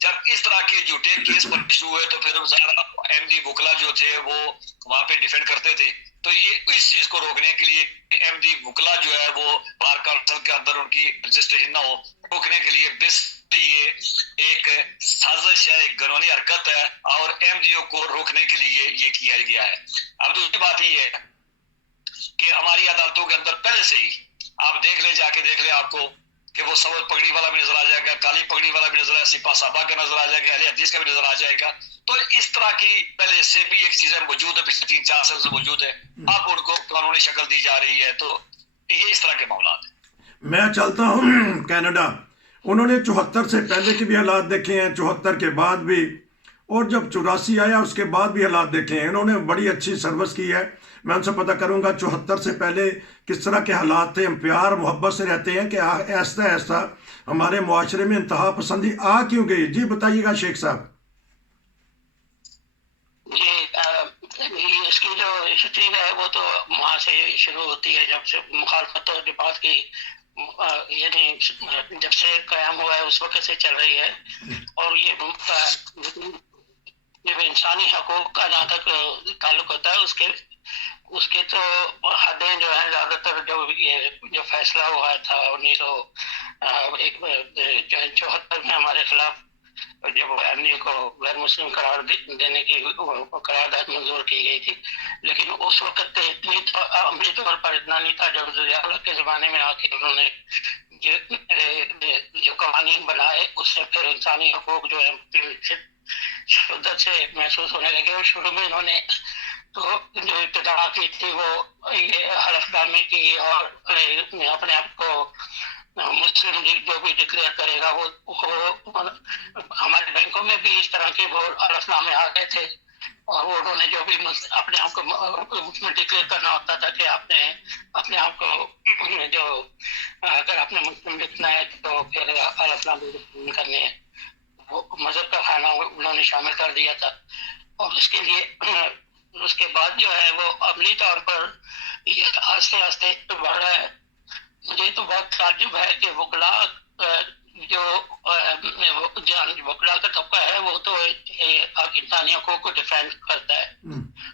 جب اس طرح کے جھوٹے کیس پر ایشو ہوئے تو پھر ظاہر ایم ڈی وکلا جو تھے وہ وہاں پہ ڈیفینڈ کرتے تھے. تو یہ اس چیز کو روکنے کے لیے ایم ڈی وکلا جو ہے وہ بار کونسل کے اندر ان کی رجسٹریشن نہ ہو، روکنے کے لیے یہ ایک سازش ہے، ایک گنونی حرکت ہے، اور ایم ڈی او کو روکنے کے لیے یہ کیا گیا ہے. اب دوسری بات یہ ہے کہ ہماری عدالتوں کے اندر پہلے سے ہی آپ دیکھ لیں، جا کے دیکھ لیں آپ کو کہ وہ سبز پگڑی والا بھی نظر آ جائے گا، کالی پگڑی والا بھی نظر آئے گا، سپاہ صحابہ کا نظر آ جائے گا، اہل حدیث کا بھی نظر آ جائے گا. تو اس طرح کی پہلے سے بھی ایک چیزیں موجود ہے، پچھلے 3-4 سال سے موجود ہے. اب ان کو قانونی شکل دی جا رہی ہے. تو یہ اس طرح کے معاملات ہیں. میں چلتا ہوں کینیڈا. انہوں نے 74 سے پہلے کے بھی حالات دیکھے ہیں، 74 کے بعد بھی، اور جب 84 آیا اس کے بعد بھی حالات دیکھے ہیں. انہوں نے بڑی اچھی سروس کی ہے. میں ان سے پتہ کروں گا 74 سے پہلے کس طرح کے حالات تھے. ہم پیار محبت سے رہتے ہیں کہ ایسا ایسا ہمارے معاشرے میں انتہا پسندی آ کیوں گئی؟ جی بتائیے گا شیخ صاحب. جی، اس کی جو ہسٹری ہے وہ تو وہاں سے شروع ہوتی ہے، جب سے مخالفت اور بات کی یعنی جب سے قیام ہوا ہے اس وقت سے چل رہی ہے. اور یہ انسانی حقوق کا جہاں تک تعلق ہوتا ہے اس کے تو حدیں جو ہیں زیادہ تر جو فیصلہ ہوا تھا 1974 میں ہمارے خلاف جب ایم ڈی کو غیر مسلم قرار دینے کی قرارداد منظور کی گئی تھی، لیکن اس وقت اتنی عملی طور پر اتنا نہیں تھا. جب ضیاء کے زمانے میں آ کے انہوں نے جو قوانین بنائے اس سے پھر انسانی حقوق جو ہے شدت سے محسوس ہونے لگے. اور شروع میں انہوں نے تو جو ابتدا کی تھی وہ یہ حلف نامے کی اور اپنے آپ کو مسلم جو بھی ڈکلیئر کرے گا وہ ہمارے بینکوں میں بھی اس طرح کے وہ حلف نامے آ گئے تھے. اور وہ انہوں نے جو بھی اپنے آپ کو ڈکلیئر کرنا ہوتا تھا کہ آپ نے اپنے آپ کو جو اگر آپ نے مسلم لکھنا ہے تو پھر حلف نامے کرنے ہیں، وہ مذہب کا کھانا انہوں نے شامل کر دیا تھا. اور اس کے لیے اس کے بعد جو ہے وہ عملی طور پر یہ آہستہ آہستہ بڑھ رہا ہے. مجھے تو بہت تعجب ہے کہ وکلا جو وکلا کا طبقہ ہے وہ تو انسانی حقوق کو ڈیفینڈ کرتا ہے،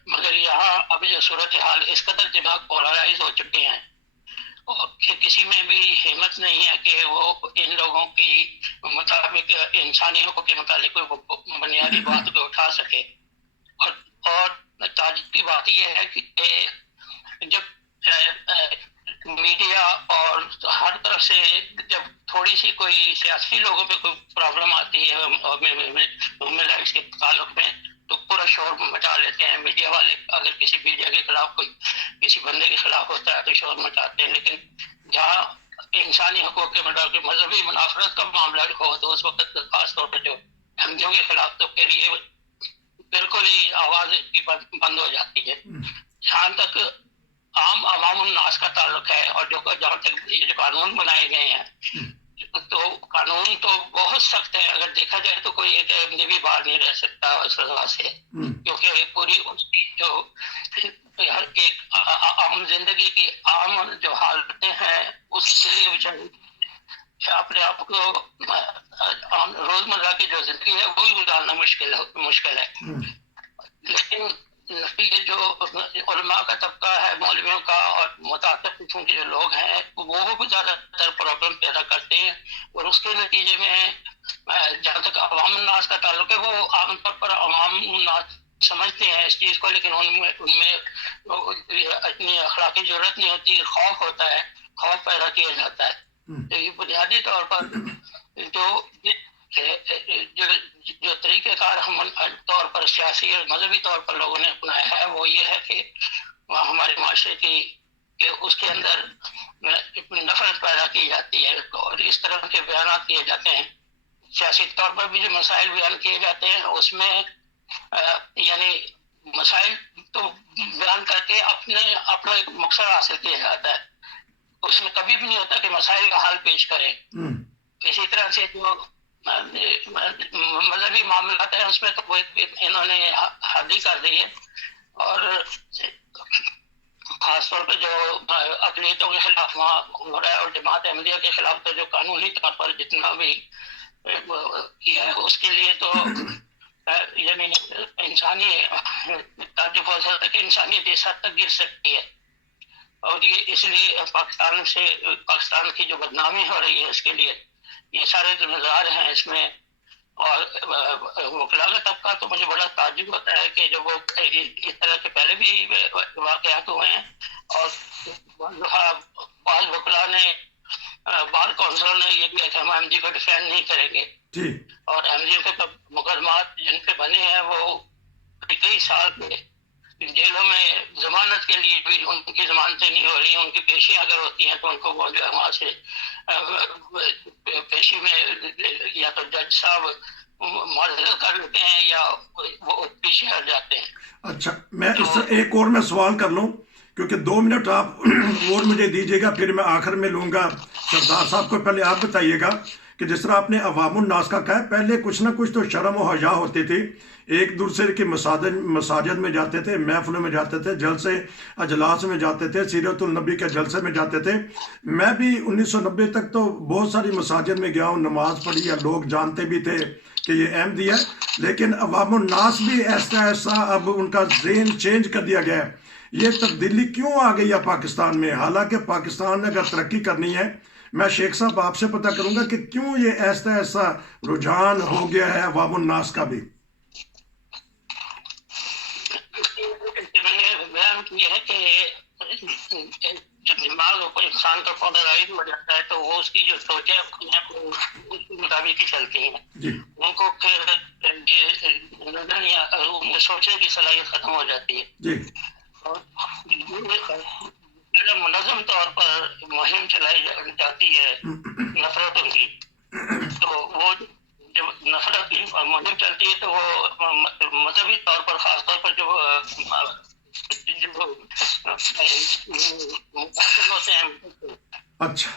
مگر یہاں اب جو صورتحال اس قدر دماغ پولرائز ہو چکے ہیں اور کسی میں بھی ہمت نہیں ہے کہ وہ ان لوگوں کی مطابق انسانی حقوق کے متعلق کوئی بنیادی بات کو اٹھا سکے. اور تعجب کی بات یہ ہے کہ جب میڈیا اور ہر طرف سے جب تھوڑی سی کوئی سیاسی لوگوں پہ کوئی پرابلم آتی ہے ہیومن رائٹس کے تعلق میں تو پورا شور مچا لیتے ہیں میڈیا والے. اگر کسی میڈیا کے خلاف کوئی کسی بندے کے خلاف ہوتا ہے تو شور مچاتے ہیں، لیکن جہاں انسانی حقوق کے مطابق مذہبی منافرت کا معاملہ ہو تو اس وقت خاص طور پر جو احمدیوں کے خلاف تو پھر یہ بالکل ہی آواز بند ہو جاتی ہے. جہاں تک عام عوام الناس کا تعلق ہے اور جہاں تک یہ جو قانون بنائے گئے ہیں تو قانون تو بہت سخت ہے. اگر دیکھا جائے تو کوئی ایک احمدی بھی باہر نہیں رہ سکتا اس سزا سے، کیونکہ پوری جو ہر ایک عام زندگی کی عام جو حالتیں ہیں اس کے لیے اپنے آپ کو روزمرہ کی جو زندگی ہے وہی گزارنا مشکل ہے. لیکن یہ جو علماء کا طبقہ ہے، مولویوں کا اور متعدد قسم کے جو لوگ ہیں وہ بھی زیادہ تر پرابلم پیدا کرتے ہیں. اور اس کے نتیجے میں جہاں تک عوام الناس کا تعلق ہے وہ عام طور پر عوام الناس سمجھتے ہیں اس چیز کو، لیکن ان میں اتنی اخلاقی ضرورت نہیں ہوتی. خوف ہوتا ہے، خوف پیدا کیا جاتا ہے. تو یہ بنیادی طور پر جو طریقہ کار ہم طور پر سیاسی اور مذہبی طور پر لوگوں نے اپنایا ہے وہ یہ ہے کہ ہمارے معاشرے کی کہ اس کے اندر نفرت پیدا کی جاتی ہے اور اس طرح کے بیانات کیے جاتے ہیں. سیاسی طور پر بھی جو مسائل بیان کیے جاتے ہیں اس میں یعنی مسائل تو بیان کر کے اپنا ایک مقصد حاصل کیا جاتا ہے. اس میں کبھی بھی نہیں ہوتا کہ مسائل کا حل پیش کریں. اسی طرح سے جو مذہبی معاملات ہیں اس میں تو انہوں نے حد ہی کر دی ہے. اور خاص طور پہ جو اقلیتوں کے خلاف وہاں ہو رہا ہے اور جماعت احمدیہ کے خلاف تو جو قانونی طور پر جتنا بھی کیا ہے اس کے لیے تو یعنی انسانی تعجب ہو سکتا ہے کہ انسانیت اس حد تک گر سکتی ہے. اور یہ اس لیے پاکستان کی جو بدنامی ہو رہی ہے اس کے لیے یہ سارے ذمہ دار ہیں اس میں. اور وکلاء کا طبقہ تو مجھے بڑا تعجب ہوتا ہے کہ جو وہ اس طرح کے پہلے بھی واقعات ہوئے ہیں اور بعض وکلاء نے بار کونسلر نے یہ کیا کہ ہم ایم جی کو ڈیفینڈ نہیں کریں گے اور ایم جی کے مقدمات جن پہ بنے ہیں وہ کئی سال کے جیلوں میں ضمانت کے لیے بھی ان کی ضمانتیں نہیں ہو رہی. ان کی پیشیاں اگر ہوتی ہیں تو ان کو وہ جو ہے وہاں سے پیشی میں یا تو جج صاحب معذرت کر لیتے ہیں یا وہ پیچھے ہٹ جاتے ہیں. اچھا میں اس ایک اور میں سوال کر لوں کیونکہ 2 منٹ آپ اور مجھے دیجیے گا پھر میں آخر میں لوں گا سردار صاحب کو. پہلے آپ بتائیے گا کہ جس طرح آپ نے عوام الناس کا کہا پہلے کچھ نہ کچھ تو شرم و حیا ہوتی تھی, ایک دوسرے کی مساجد میں جاتے تھے, محفلوں میں جاتے تھے, جلسے اجلاس میں جاتے تھے, سیرت النبی کے جلسے میں جاتے تھے. میں بھی 1990 تک تو بہت ساری مساجد میں گیا ہوں, نماز پڑھی ہے, لوگ جانتے بھی تھے کہ یہ احمدی ہے, لیکن عوام الناس بھی ایسا اب ان کا ذہن چینج کر دیا گیا ہے. یہ تبدیلی کیوں آ گئی ہے پاکستان میں؟ حالانکہ پاکستان نے اگر ترقی کرنی ہے, میں شیخ صاحب آپ سے پتہ کروں گا کہ کیوں یہ ایسا رجحان ہو گیا ہے عوام الناس کا بھی. یہ ہے کہ جب دماغ کوئی انسان کا پولرائز ہو جاتا ہے تو وہ اس کی جو سوچیں اس کے مطابق ہی چلتی ہیں. ان کو پھر سوچنے کی صلاحیت ختم ہو جاتی ہے. اور منظم طور پر مہم چلائی جاتی ہے نفرتوں کی, تو وہ جب نفرت کی مہم چلتی ہے تو وہ مذہبی طور پر خاص طور پر جو اچھا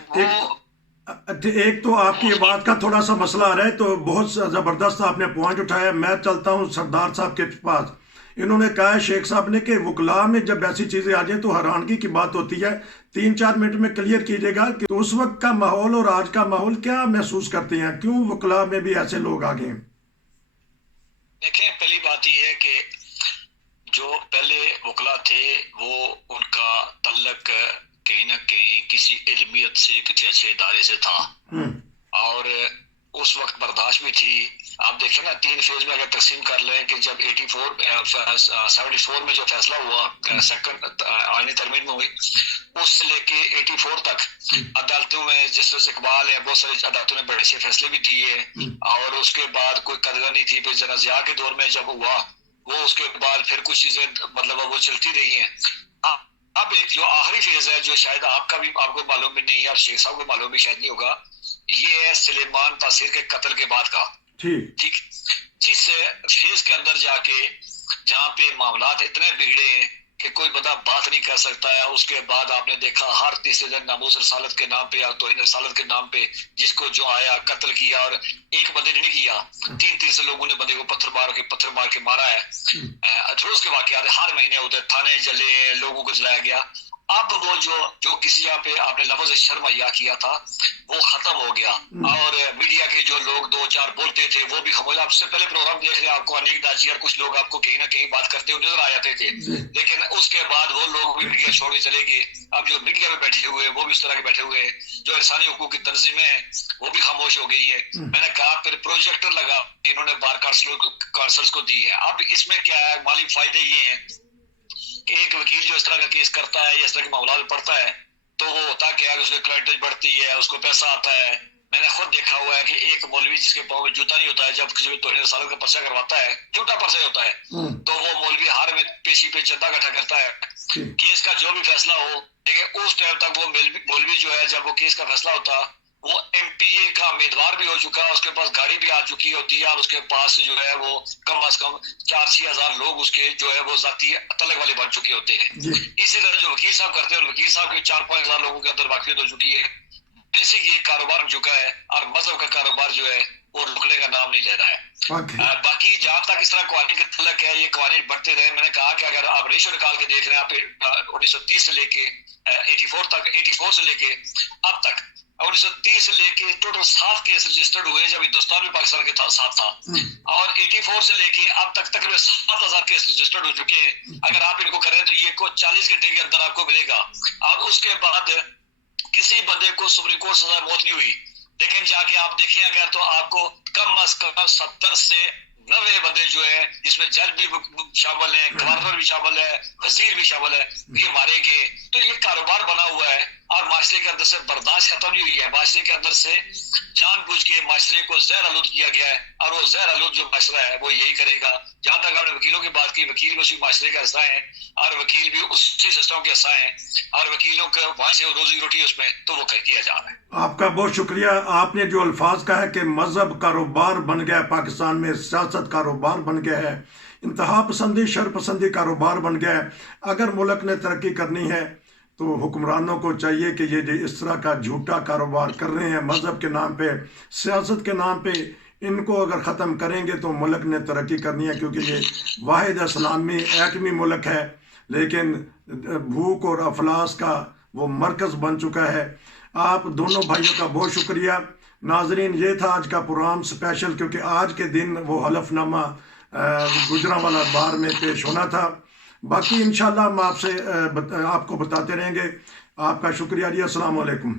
ایک تو آپ کی بات کا تھوڑا سا مسئلہ آ رہا ہے, تو بہت زبردست آپ نے پوائنٹ اٹھایا. میں چلتا ہوں سردار صاحب کے پاس. انہوں نے کہا ہے شیخ صاحب نے کہ وکلاء میں جب ایسی چیزیں آ جائیں تو حیرانگی کی بات ہوتی ہے. 3-4 منٹ میں کلیئر کیجیے گا کہ اس وقت کا ماحول اور آج کا ماحول کیا محسوس کرتے ہیں, کیوں وکلاء میں بھی ایسے لوگ آ گئے ہیں؟ دیکھیں پہلی بات یہ ہے کہ جو پہلے وکلاء تھے وہ ان کا تعلق کہیں نہ کہیں کسی علمیت سے کسی اچھے ادارے سے تھا اور اس وقت برداشت بھی تھی. آپ دیکھیں نا 3 فیز میں اگر تقسیم کر لیں کہ جب 74 میں جو فیصلہ ہوا سیکنڈ آئینی ترمیم میں ہوئی اس سے لے کے 84 تک عدالتوں میں جسٹس اقبال ہے, بہت ساری عدالتوں نے بڑے سے فیصلے بھی دیے اور اس کے بعد کوئی قدغن نہیں تھی. پھر جنازیہ کے دور میں جب ہوا وہ اس کے بعد پھر کچھ چیزیں مطلب وہ چلتی رہی ہیں. اب ایک جو آخری فیز ہے جو شاید آپ کو معلوم بھی نہیں ہے اور شیخ صاحب کو معلوم بھی شاید نہیں ہوگا, یہ ہے سلیمان تاثیر کے قتل کے بعد کا. ٹھیک جس فیز کے اندر جا کے جہاں پہ معاملات اتنے بگڑے ہیں کہ کوئی بندہ بات نہیں کر سکتا ہے. اس کے بعد آپ نے دیکھا ہر تیسرے دن ناموس رسالت کے نام پہ یا توہین رسالت کے نام پہ جس کو جو آیا قتل کیا, اور ایک بندے نے نہیں کیا, 3 سے لوگوں نے بندے کو پتھر مار کے مارا ہے. روز کے واقعات ہر مہینے ہوتے, تھانے جلے, لوگوں کو جلایا گیا. اب وہ جو کسی یہاں پہ آپ نے لفظ شرم حیا کیا تھا وہ ختم ہو گیا اور میڈیا کے جو لوگ 2-4 بولتے تھے وہ بھی خاموش. آپ سے پہلے پروگرام دیکھ رہے ہیں آپ کو انیک داجی اور کچھ لوگ آپ کو کہیں نہ کہیں بات کرتے ہوئے نظر آ جاتے تھے, لیکن اس کے بعد وہ لوگ بھی میڈیا چھوڑ کے چلے گئے. اب جو میڈیا میں بیٹھے ہوئے وہ بھی اس طرح کے بیٹھے ہوئے ہیں, جو انسانی حقوق کی تنظیمیں ہیں وہ بھی خاموش ہو گئی ہے. میں نے کہا پھر پروجیکٹر لگا انہوں نے بار کونسلز کو دی ہے. اب اس میں کیا ہے مالی فائدے یہ ہیں کہ ایک وکیل جو اس طرح کا کیس کرتا ہے یا اس طرح کے معاملات پڑھتا ہے تو وہ ہوتا کیا ہے اس کی کلیکٹیج بڑھتی ہے, اس کو پیسہ آتا ہے. میں نے خود دیکھا ہوا ہے کہ ایک مولوی جس کے پاؤں میں جوتا نہیں ہوتا ہے جب کسی توہین رسالت کا پرچہ کرواتا ہے, جھوٹا پرچہ ہوتا ہے, تو وہ مولوی ہار میں پیشی پہ چندہ اکٹھا کرتا ہے. کیس کا جو بھی فیصلہ ہو, لیکن اس ٹائم تک وہ مولوی جو ہے جب وہ کیس کا فیصلہ ہوتا وہ MPA کا امیدوار بھی ہو چکا ہے, اس کے پاس گاڑی بھی آ چکی ہوتی ہے اور اس کے پاس جو ہے وہ کم از کم 4-6 ہزار لوگ اس کے جو ہے وہ ذاتی تعلق والے بن چکے ہوتے ہیں. اسی طرح جو وکیل صاحب کرتے ہیں اور وکیل صاحب کے 4-5 ہزار لوگوں کے اندر واقفیت ہو چکی ہے. بیسک یہ کاروبار ہو چکا ہے اور مذہب کا کاروبار جو ہے وہ رکنے کا نام نہیں لے رہا ہے. باقی جہاں تک اس طرح قوانین کا تعلق ہے یہ قوانین بڑھتے رہے. میں نے کہا کہ اگر آپ ریشو نکال کے دیکھ رہے ہیں آپ 1930 سے لے کے 84 سے لے کے اب تک 1930 سے لے کے ٹوٹل 7 کیس رجسٹرڈ ہوئے جب ہندوستان بھی پاکستان کے ساتھ تھا، اور 84 سے لے کے اب تک تقریباً 7000 کیس رجسٹرڈ ہو چکے ہیں. اگر آپ ان کو کریں تو یہ کو 40 گھنٹے کے اندر آپ کو ملے گا. اور اس کے بعد کسی بندے کو سپریم کورٹ سزا موت نہیں ہوئی، لیکن جا کے آپ دیکھیں اگر تو آپ کو کم از کم 70 سے 90 بندے جو ہیں، جس میں جج بھی شامل ہیں، گورنر بھی شامل ہے، وزیر بھی شامل ہے، یہ مارے گئے. تو یہ کاروبار بنا ہوا ہے اور معاشرے کے اندر سے برداشت ختم نہیں ہوئی ہے. معاشرے کے اندر سے جان بوجھ کے معاشرے کو زہر آلود کیا گیا ہے، اور وہ زہر آلود جو معاشرہ ہے وہ یہی کرے گا. جہاں تک ہم نے وکیلوں کی بات کی، وکیل بھی اسی معاشرے کا حصہ ہیں، اور وکیل بھی اسی سسٹم کے حصہ ہیں، اور وکیلوں کے وہاں سے روزی روٹی اس میں تو وہ کیا جا رہا ہے. آپ کا بہت شکریہ. آپ نے جو الفاظ کہا ہے کہ مذہب کاروبار بن گیا ہے پاکستان میں، سیاست کاروبار بن گیا ہے، انتہا پسندی شر پسندی کاروبار بن گیا ہے. اگر ملک نے ترقی کرنی ہے تو حکمرانوں کو چاہیے کہ یہ جو اس طرح کا جھوٹا کاروبار کر رہے ہیں مذہب کے نام پہ، سیاست کے نام پہ، ان کو اگر ختم کریں گے تو ملک نے ترقی کرنی ہے. کیونکہ یہ واحد اسلامی ایٹمی ملک ہے، لیکن بھوک اور افلاس کا وہ مرکز بن چکا ہے. آپ دونوں بھائیوں کا بہت شکریہ. ناظرین، یہ تھا آج کا پروگرام اسپیشل، کیونکہ آج کے دن وہ حلف نامہ گجرانوالہ بار میں پیش ہونا تھا. باقی انشاءاللہ ہم آپ کو بتاتے رہیں گے. آپ کا شکریہ جی. السلام علیکم.